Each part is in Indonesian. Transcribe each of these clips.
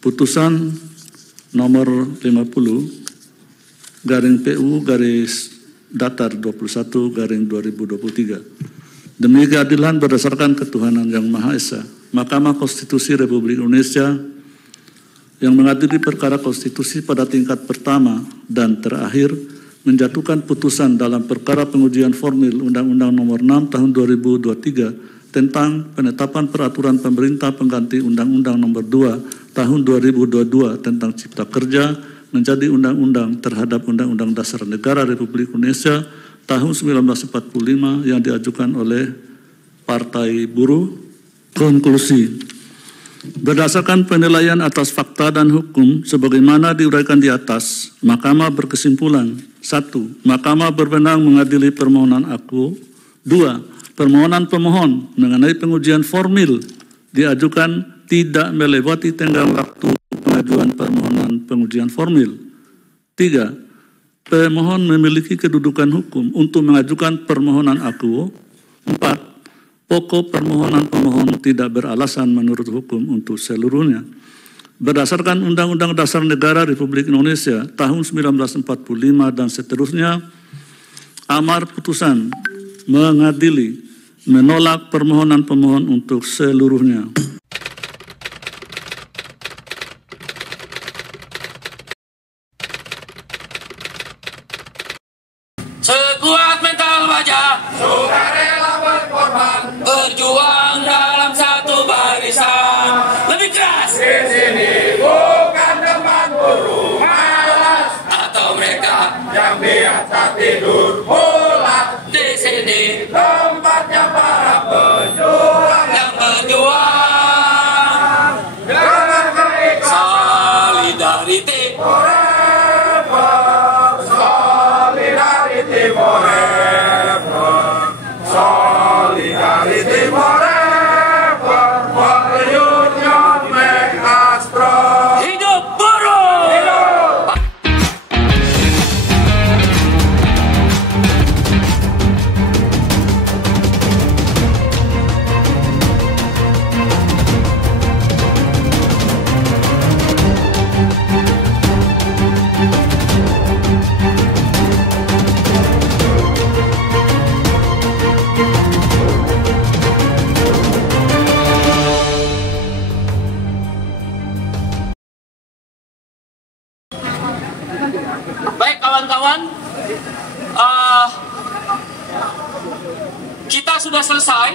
Putusan nomor 50 garing PU garis datar 21 garing 2023. Demi keadilan berdasarkan ketuhanan yang Maha Esa, Mahkamah Konstitusi Republik Indonesia yang mengadili perkara konstitusi pada tingkat pertama dan terakhir menjatuhkan putusan dalam perkara pengujian formil Undang-Undang Nomor 6 Tahun 2023 tentang penetapan peraturan pemerintah pengganti Undang-Undang Nomor 2 Tahun 2022 tentang Cipta Kerja menjadi undang-undang terhadap Undang-Undang Dasar Negara Republik Indonesia tahun 1945 yang diajukan oleh Partai Buruh. Konklusi. Berdasarkan penilaian atas fakta dan hukum sebagaimana diuraikan di atas, Mahkamah berkesimpulan: 1. Mahkamah berwenang mengadili permohonan aku. 2. Permohonan pemohon mengenai pengujian formil diajukan tidak melewati tenggang waktu pengajuan permohonan pengujian formil. 3. Pemohon memiliki kedudukan hukum untuk mengajukan permohonan aku. 4. Pokok permohonan pemohon tidak beralasan menurut hukum untuk seluruhnya. Berdasarkan Undang-Undang Dasar Negara Republik Indonesia tahun 1945 dan seterusnya, amar putusan mengadili menolak permohonan pemohon untuk seluruhnya. Sekuat mental baja, sukarela berkorban, berjuang dalam satu barisan. Lebih keras. Di sini bukan teman buruh malas atau mereka yang biasa tidur pulas. Di sini tempatnya para pejuang yang berjuang dengan keikhlasan. Solidarity forever, solidarity forever, solidarity forever, for the union make us strong. Hidup buruh! Hidup! Baik kawan-kawan, kita sudah selesai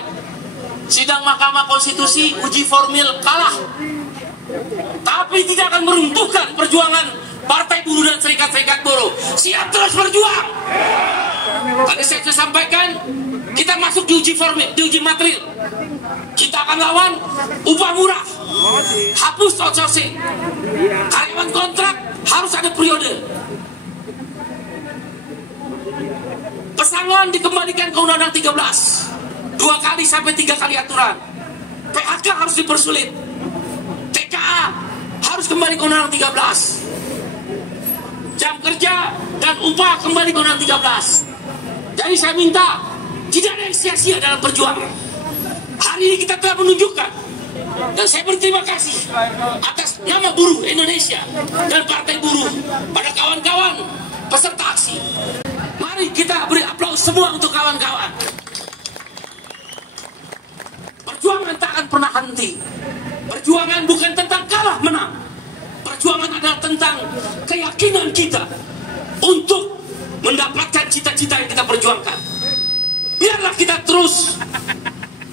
sidang Mahkamah Konstitusi. Uji formil kalah, tapi tidak akan meruntuhkan perjuangan Partai Buruh dan Serikat-Serikat Buruh. Siap terus berjuang. Tadi saya sudah sampaikan, kita masuk di uji formil, di uji material. Kita akan lawan upah murah, hapus outsourcing, karyawan kontrak harus ada periode, pesangon dikembalikan ke Undang-Undang 13, 2 kali sampai 3 kali aturan. PHK harus dipersulit. TKA harus kembali ke Undang-Undang 13. Jam kerja dan upah kembali ke Undang-Undang 13. Jadi saya minta tidak ada yang sia-sia dalam perjuangan. Hari ini kita telah menunjukkan, dan saya berterima kasih atas nama buruh Indonesia dan Partai Buruh pada kawan-kawan peserta aksi. Mari kita beri aplaus semua untuk kawan-kawan. Perjuangan tak akan pernah henti. Perjuangan bukan tentang kalah menang. Perjuangan adalah tentang keyakinan kita untuk mendapatkan cita-cita yang kita perjuangkan. Biarlah kita terus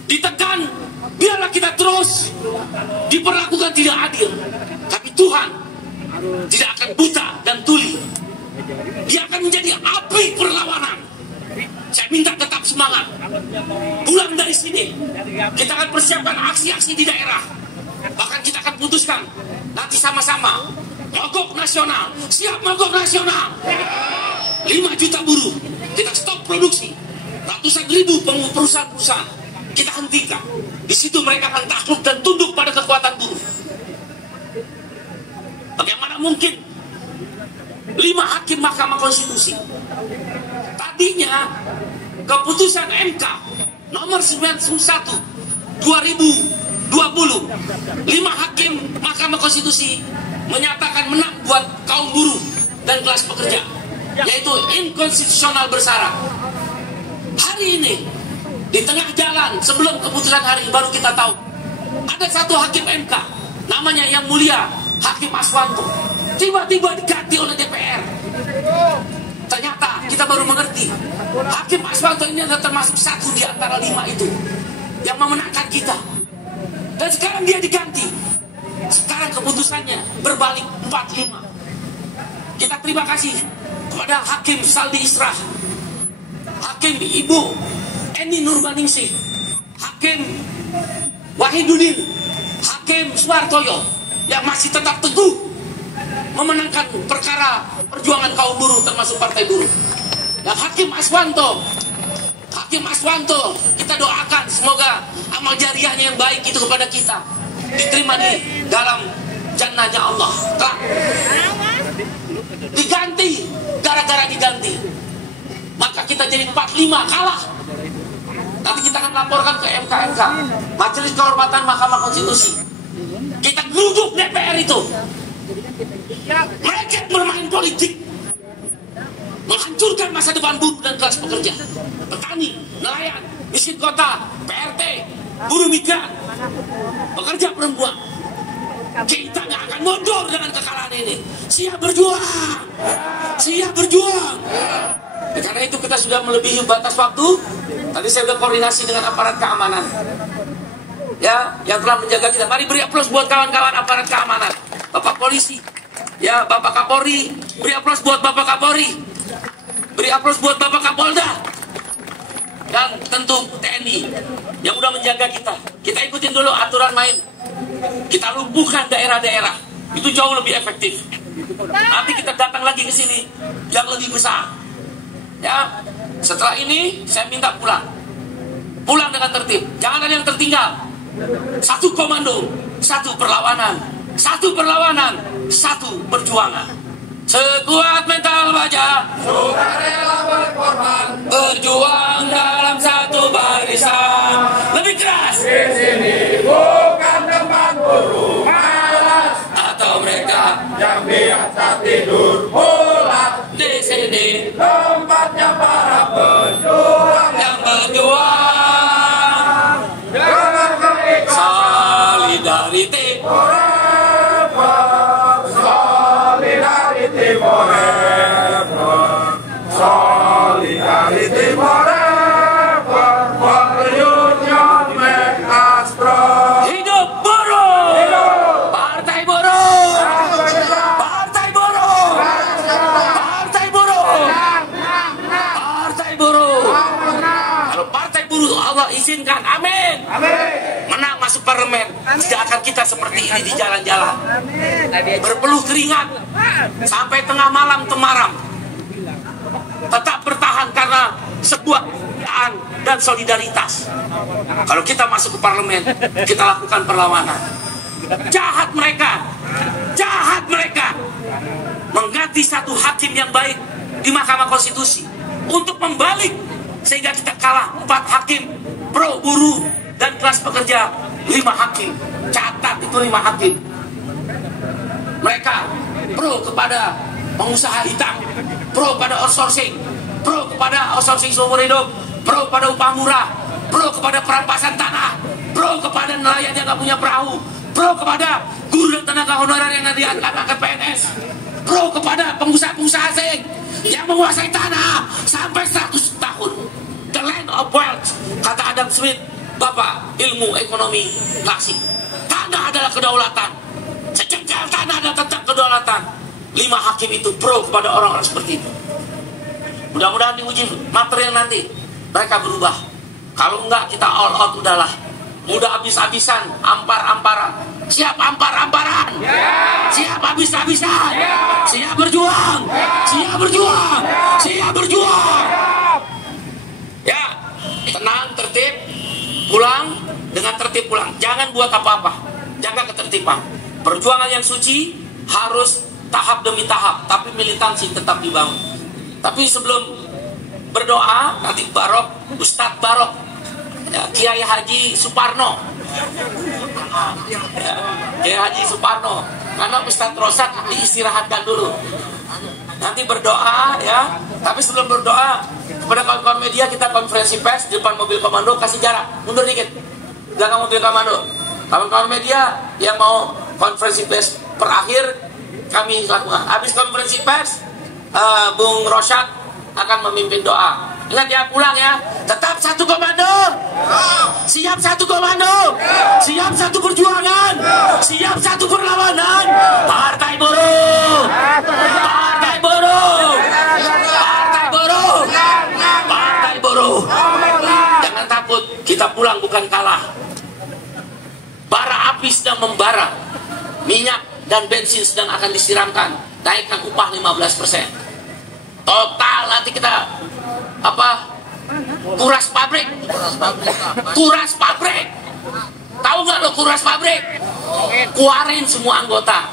ditekan, biarlah kita terus diperlakukan tidak adil, tapi Tuhan tidak akan buta dan tuli. Dia akan menjadi api perlawanan. Saya minta tetap semangat. Pulang dari sini, kita akan persiapkan aksi-aksi di daerah. Bahkan kita akan putuskan nanti sama-sama mogok nasional. Siap mogok nasional. 5 juta buruh kita stop produksi. Ratusan ribu perusahaan-perusahaan kita hentikan. Di situ mereka akan takluk dan tunduk pada kekuatan buruh. Bagaimana mungkin 5 hakim Mahkamah Konstitusi, tadinya keputusan MK nomor 91 2022 5 hakim Mahkamah Konstitusi menyatakan menang buat kaum buruh dan kelas pekerja, yaitu inkonstitusional bersyarat. Hari ini di tengah jalan sebelum keputusan hari baru kita tahu ada satu hakim MK namanya yang mulia Hakim Aswanto tiba-tiba diganti oleh DPR. Ternyata kita baru mengerti Hakim Aswanto ini adalah termasuk satu di antara 5 itu yang memenangkan kita. Dan sekarang dia diganti. Sekarang keputusannya berbalik 4-5. Kita terima kasih kepada Hakim Saldi Isra, Hakim Ibu Eni Nurbaningsih, Hakim Wahidudin, Hakim Suhartoyo yang masih tetap teguh memenangkan perkara perjuangan kaum buruh termasuk partai buruh. Dan Hakim Aswanto, kita doakan semoga amal jariahnya yang baik itu kepada kita diterima di dalam jannahnya Allah. Diganti, gara-gara diganti maka kita jadi 4-5 kalah. Nanti kita akan laporkan ke MK, Majelis Kehormatan Mahkamah Konstitusi. Kita geruduk DPR itu. Mereka bermain politik, menghancurkan masa depan buruh dan kelas pekerja, petani, nelayan, miskin kota, PRT, buruh migran, pekerja perempuan. Kita nggak akan mundur dengan kekalahan ini. Siap berjuang, siap berjuang. Karena itu kita sudah melebihi batas waktu. Tadi saya sudah koordinasi dengan aparat keamanan, ya, yang telah menjaga kita. Mari beri aplaus buat kawan-kawan aparat keamanan, Bapak Polisi, ya, Bapak Kapolri. Beri aplaus buat Bapak Kapolri. Beri aplaus buat Bapak Kapolda. Dan tentu TNI yang udah menjaga kita. Kita ikutin dulu aturan main. Kita lumpuhkan daerah-daerah. Itu jauh lebih efektif. Nanti kita datang lagi ke sini yang lebih besar. Ya, setelah ini saya minta pulang. Pulang dengan tertib. Jangan ada yang tertinggal. 1 komando, 1 perlawanan, 1 perlawanan, 1 perjuangan. Sekuat mental baja, sukarela berkorban, berjuang dalam 1 barisan. Lebih keras. Di sini bukan tempat buruh malas atau mereka yang biasa tidur pulas. Di sini tempatnya para pejuang yang berjuang dengan keikhlasan. Solidarity forever, solidarity forever, solidarity forever, for union make us strong. Hidup buruh, hidup partai buruh, partai buruh, partai buruh, partai buruh. Kalau partai buruh Allah izinkan, amin, menang masuk parlemen, tidak akan kita seperti ini di jalan-jalan berpeluh keringat sampai tengah malam temaram. Tetap bertahan karena sebuah keadaan dan solidaritas. Kalau kita masuk ke parlemen, kita lakukan perlawanan. Jahat mereka mengganti 1 hakim yang baik di Mahkamah Konstitusi untuk membalik sehingga kita kalah 4 hakim pro buruh dan kelas pekerja, 5 hakim. Catat itu 5 hakim. Mereka pro kepada pengusaha hitam, pro pada outsourcing, pro kepada outsourcing seumur hidup, pro pada upah murah, pro kepada perampasan tanah, pro kepada nelayan yang nggak punya perahu, pro kepada guru dan tenaga honorer yang diangkat PNS, pro kepada pengusaha-pengusaha asing yang menguasai tanah sampai 100 tahun. The land of wealth, kata Adam Smith, bapak ilmu ekonomi klasik. Tanah adalah kedaulatan. Sejengkal tanah adalah tentang kedaulatan. 5 hakim itu pro kepada orang-orang seperti itu. Mudah-mudahan diuji material nanti mereka berubah. Kalau enggak kita all out udahlah. Mudah habis-habisan, ampar-amparan. Siap ampar-amparan, siap habis-habisan, siap berjuang, siap berjuang, siap berjuang. Ya, tenang, tertib, pulang dengan tertib pulang. Jangan buat apa-apa, jaga ketertiban. Perjuangan yang suci harus tahap demi tahap, tapi militansi tetap dibangun. Tapi sebelum berdoa, nanti Barok, Ustadz Barok ya, Kiai Haji Suparno, ya, Kiai Haji Suparno, karena Ustadz Rosak diistirahatkan dulu, nanti berdoa ya. Tapi sebelum berdoa, kepada kawan-kawan media kita konferensi pers di depan mobil komando, kasih jarak, mundur dikit, belakang mobil komando. Kawan-kawan media yang mau konferensi pers perakhir kami lakukan. Habis konferensi pers, Bung Rosak akan memimpin doa. Ingat ya, pulang ya, tetap satu komando, siap satu komando, siap satu perjuangan, siap satu perlawanan. Partai Buruh, Partai Buruh, Partai Buruh, Partai Buruh. Jangan takut, kita pulang bukan kalah. Bara api sedang membara, minyak dan bensin sedang akan disiramkan, naikkan upah 15%. Total nanti kita kuras pabrik, kuras pabrik. Tahu nggak lo kuras pabrik? Keluarin semua anggota.